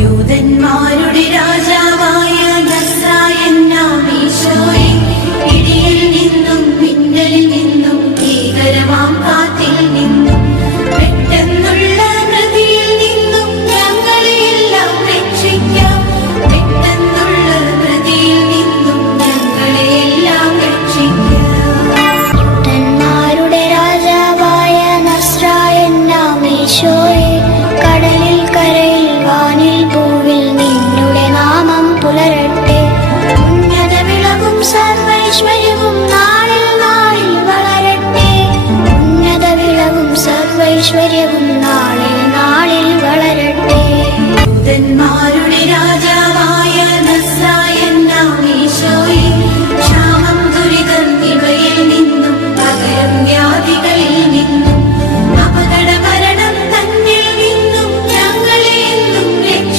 യൂതന്മാരുടെ രാജാവായ നസ്രായൻ ഈശോയെ, ഇടിയിൽ നിന്നും മിന്നലിൽ നിന്നും ഭീകരമാം കാറ്റിൽ നിന്നും പെട്ടെന്നുള്ള മൃതിയിൽ നിന്നും ഞങ്ങളെയെല്ലാം രക്ഷിക്കാം. പെട്ടെന്നുള്ള മൃതിയിൽ നിന്നും ഞങ്ങളെയെല്ലാം രക്ഷിക്കാം. യൂതന്മാരുടെ രാജാവായ നസ്രായൻ ഈശോയെ, കടലിൽ കരയിൽ വാനിൽ ഭൂവിൽ നിന്നുടെ നാമം പുലരട്ടെ. ഉന്നത വിളവും സർവൈശ്വര്യവും നാളിൽ നാളിൽ വളരട്ടെ. ഉന്നത വിളവും സർവൈശ്വര്യവും നാളിൽ നാളിൽ വളരട്ടെ. യൂതന്മാർ